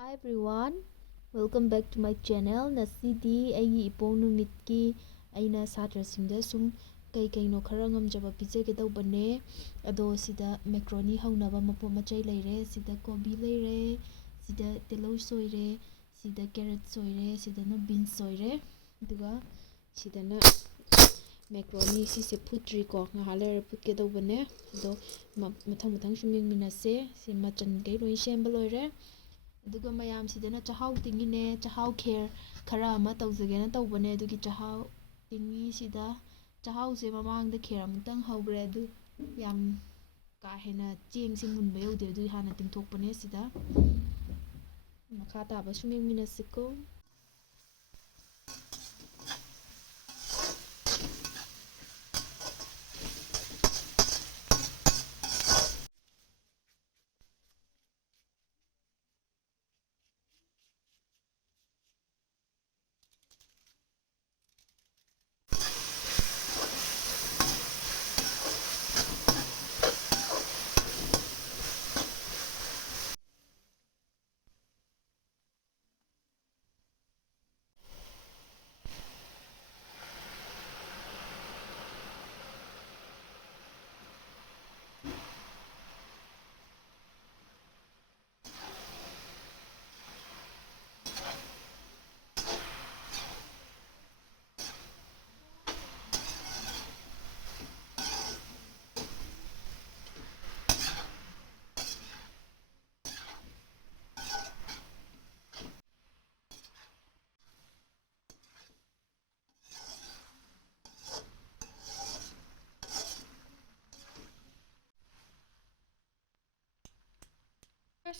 Hi everyone, welcome back to my channel. Nasidi ayi ipong numitki aina satrasingda sum kaino khara ngamjaba pizage tawbane ado sida macaroni hawnaba mapo machay leire sida kobi leire sida teloi soire sida carrot soire sida na beans soire aduga sida na macaroni sise putri ko ngahaler putke tawbane ado mathang sum yengminase si machan kai loi sembal loire aduga mayam sidana chahao tingine chahao kheer khara ama tawjagena tawbane adugi chahao tingi sida chahao se mamangda kheer amtang hawgre adu yam ka hena cheng sing munba yaude adu hana tingthokpane sida makha taba sumeng minasiko.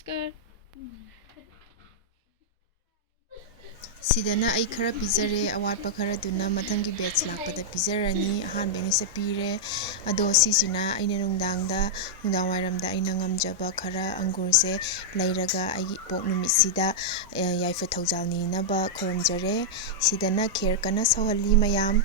Good. Sidana ay khara pizare awatpa khara duna mathangi batch lakpada pizarani ahanbe ni se pire ado sisina aina nungdang wairamda aina ngamjaba khara angur se lairaga aigi pok numit sida yaifa thawjalni naba khoramjare sidana kheer kana sawhalli mayam.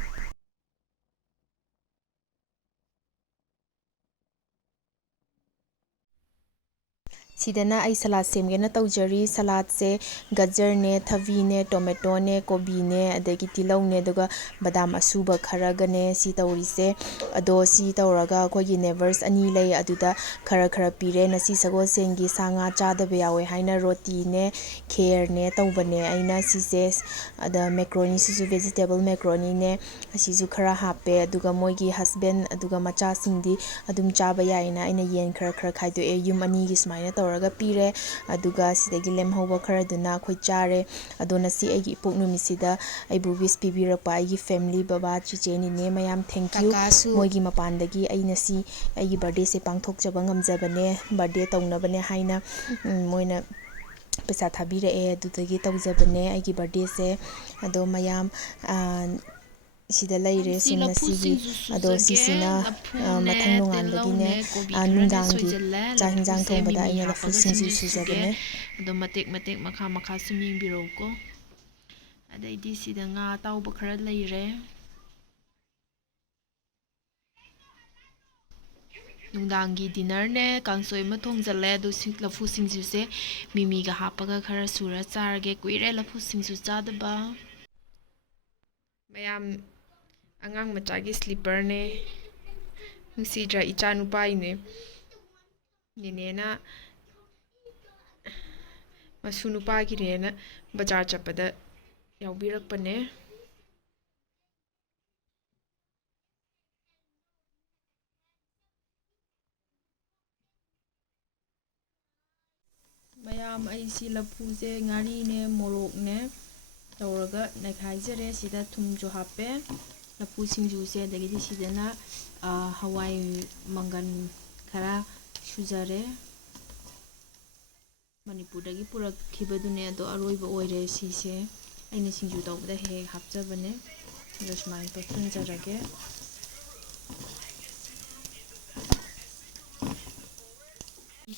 Sidana ay salad semgena tawjari salad se gajar ne thavi ne tomato ne kobi ne adagi tilau ne aduga badam asuba kharaga ne si tawrise ado si tawraga akogi neighbors ani lay aduda khara pire na si sagol sengi sanga chadabe yawe haina roti ne kheer ne tawbane aina sise ada macaroni sisu vegetable macaroni ne asisu khara hape aduga moigi husband aduga macha singdi adum chaba yaina aina yen khara khaido e yum ani gi smaina tawraga pire aduga sidagi lemhauba kharaduna khoi chare adona si aigi ipok numisida aibu wish pibirapa aigi family baba chiche ni ne mayam thank you moigi mapandagi aina si aigi birthday se pangthok jaba ngamjabane birthday tawnabane haina moina pesa thabira e adudagi tawjabane aigi birthday se ado mayam sida leire sumna sigi ado sisina mathang nongan nungdanggi cha hinjang thongbada aina lafu singju sujabane ado matek makha sum yingbiroko adaidi sida nga tawba khara leire nungdanggi dinner ne kangsoi ma thongjale ado lafu singju se mimi ga hapaga khara sura charge kuire lafu singju chadaba mayam angang machagi slipper ne nungsidra icha nupai ne nenena masu nupa gi rena bazar chapada yaubirakpane mayam aisi lafuse ngari ne morok ne tawraga naikhaijare sida thumjo hape lafu singju se adagidi sidana hawai mangan khara sujare manipurdagi purakhibadune ado aroiba oire sise aina singju tawbada he hapjabane dasmai pathunjarage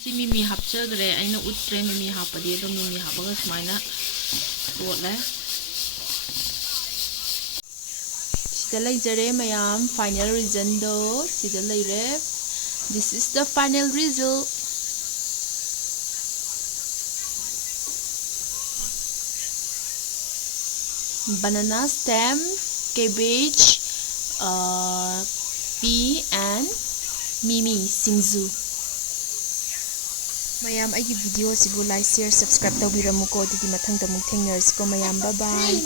si mimi hapchagre aina utre mimi hapadi ado mimi hapaga smaina totla sida leijare mayam final result do sida leire. This is the final result. banana stem, cabbage, pea and mimi singju. mayam aigi video sibu like share subscribe tawbiramuko didi mathangda muk thengnarasiko mayam. Bye bye.